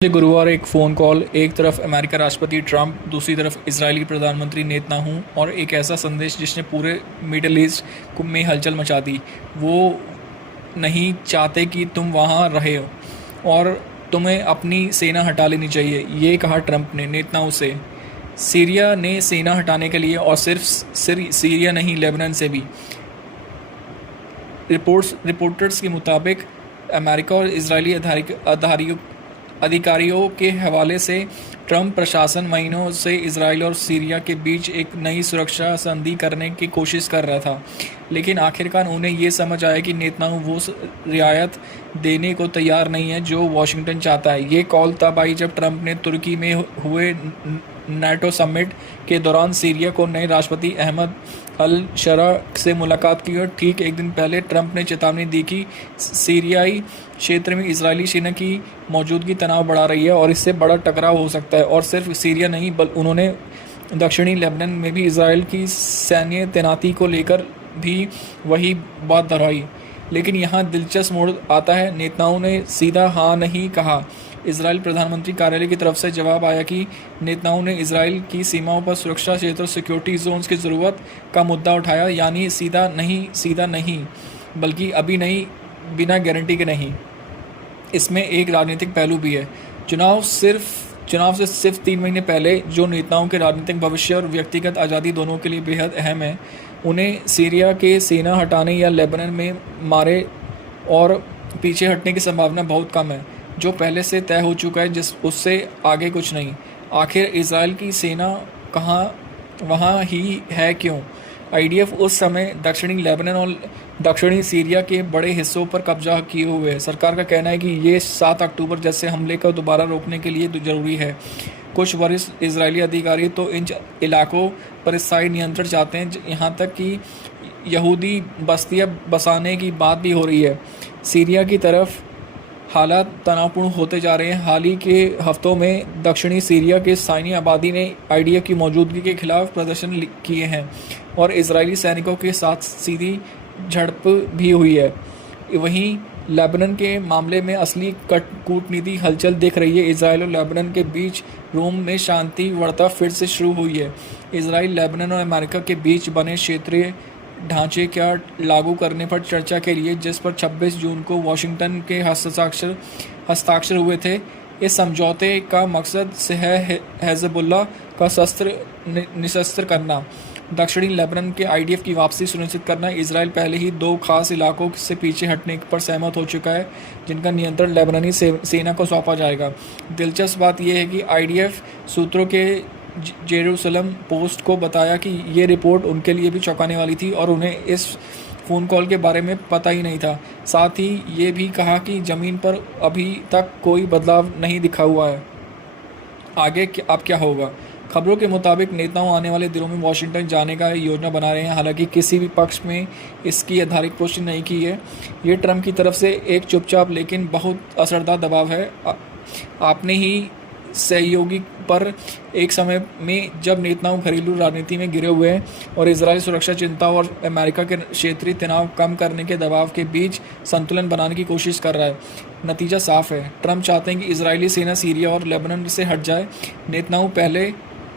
पिछले गुरुवार एक फ़ोन कॉल, एक तरफ अमेरिका राष्ट्रपति ट्रंप, दूसरी तरफ इजरायली प्रधानमंत्री नेतन्याहू और एक ऐसा संदेश जिसने पूरे मिडल ईस्ट में हलचल मचा दी। वो नहीं चाहते कि तुम वहाँ रहे हो और तुम्हें अपनी सेना हटा लेनी चाहिए, ये कहा ट्रंप ने नेतन्याहू से। सीरिया ने सेना हटाने के लिए और सिर्फ सीरिया नहीं, लेबनान से भी। रिपोर्टर्स के मुताबिक अमेरिका और इजरायली अधिकारियों के हवाले से ट्रंप प्रशासन महीनों से इजरायल और सीरिया के बीच एक नई सुरक्षा संधि करने की कोशिश कर रहा था, लेकिन आखिरकार उन्हें ये समझ आया कि नेतन्याहू वो रियायत देने को तैयार नहीं है जो वॉशिंगटन चाहता है। ये कॉल तब आई जब ट्रंप ने तुर्की में हुए नाटो समिट के दौरान सीरिया को नए राष्ट्रपति अहमद अल शरा से मुलाकात की और ठीक एक दिन पहले ट्रंप ने चेतावनी दी कि सीरियाई क्षेत्र में इजरायली सेना की मौजूदगी तनाव बढ़ा रही है और इससे बड़ा टकराव हो सकता है। और सिर्फ सीरिया नहीं, उन्होंने दक्षिणी लेबनान में भी इजरायल की सैन्य तैनाती को लेकर भी वही बात दोहराई। लेकिन यहाँ दिलचस्प मोड़ आता है। नेतन्याहू ने सीधा हाँ नहीं कहा। इजरायल प्रधानमंत्री कार्यालय की तरफ से जवाब आया कि नेतन्याहू ने इजरायल की सीमाओं पर सुरक्षा क्षेत्र सिक्योरिटी जोन्स की ज़रूरत का मुद्दा उठाया, यानी सीधा नहीं, बल्कि अभी नहीं, बिना गारंटी के नहीं। इसमें एक राजनीतिक पहलू भी है। चुनाव से सिर्फ 3 महीने पहले, जो नेताओं के राजनीतिक भविष्य और व्यक्तिगत आज़ादी दोनों के लिए बेहद अहम है, उन्हें सीरिया के सेना हटाने या लेबनान में मारे और पीछे हटने की संभावना बहुत कम है। जो पहले से तय हो चुका है, उससे आगे कुछ नहीं। आखिर इजरायल की सेना कहाँ वहाँ ही है क्यों? आईडीएफ उस समय दक्षिणी लेबनान और दक्षिणी सीरिया के बड़े हिस्सों पर कब्जा किए हुए है। सरकार का कहना है कि ये 7 अक्टूबर जैसे हमले को दोबारा रोकने के लिए ज़रूरी है। कुछ वरिष्ठ इजरायली अधिकारी तो इन इलाकों पर स्थायी नियंत्रण चाहते हैं, यहाँ तक कि यहूदी बस्तियाँ बसाने की बात भी हो रही है। सीरिया की तरफ हालात तनावपूर्ण होते जा रहे हैं। हाल ही के हफ्तों में दक्षिणी सीरिया के स्थानीय आबादी ने आईडीएफ की मौजूदगी के खिलाफ प्रदर्शन किए हैं और इजरायली सैनिकों के साथ सीधी झड़प भी हुई है। वहीं लेबनान के मामले में असली कूटनीति हलचल दिख रही है। इजरायल और लेबनान के बीच रोम में शांति वार्ता फिर से शुरू हुई है। इजरायल, लेबनान और अमेरिका के बीच बने क्षेत्रीय ढांचे क्या लागू करने पर चर्चा के लिए, जिस पर 26 जून को वाशिंगटन के हस्ताक्षर हुए थे। इस समझौते का मकसद है हिज़्बुल्लाह का शस्त्र निशस्त्र करना, दक्षिणी लेबनान के आईडीएफ की वापसी सुनिश्चित करना। इजरायल पहले ही 2 खास इलाकों से पीछे हटने पर सहमत हो चुका है, जिनका नियंत्रण लेबनानी सेना को सौंपा जाएगा। दिलचस्प बात यह है कि आईडीएफ सूत्रों के जेरूसलम पोस्ट को बताया कि ये रिपोर्ट उनके लिए भी चौंकाने वाली थी और उन्हें इस फ़ोन कॉल के बारे में पता ही नहीं था। साथ ही ये भी कहा कि ज़मीन पर अभी तक कोई बदलाव नहीं दिखा हुआ है। आगे अब क्या होगा? खबरों के मुताबिक नेताओं आने वाले दिनों में वाशिंगटन जाने का योजना बना रहे हैं। हालांकि किसी भी पक्ष में इसकी आधिकारिक पुष्टि नहीं की है। ये ट्रंप की तरफ से एक चुपचाप लेकिन बहुत असरदार दबाव है। आपने ही सहयोगी पर एक समय में जब नेताओं घरेलू राजनीति में गिरे हुए हैं और इजरायल सुरक्षा चिंता और अमेरिका के क्षेत्रीय तनाव कम करने के दबाव के बीच संतुलन बनाने की कोशिश कर रहा है। नतीजा साफ है। ट्रंप चाहते हैं कि इजरायली सेना सीरिया और लेबनान से हट जाए। नेतन्याहू पहले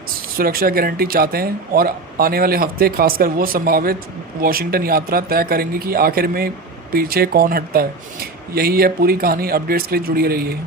सुरक्षा गारंटी चाहते हैं और आने वाले हफ्ते खासकर वो संभावित वाशिंगटन यात्रा तय करेंगे कि आखिर में पीछे कौन हटता है। यही है पूरी कहानी। अपडेट्स के लिए जुड़ी रहिए।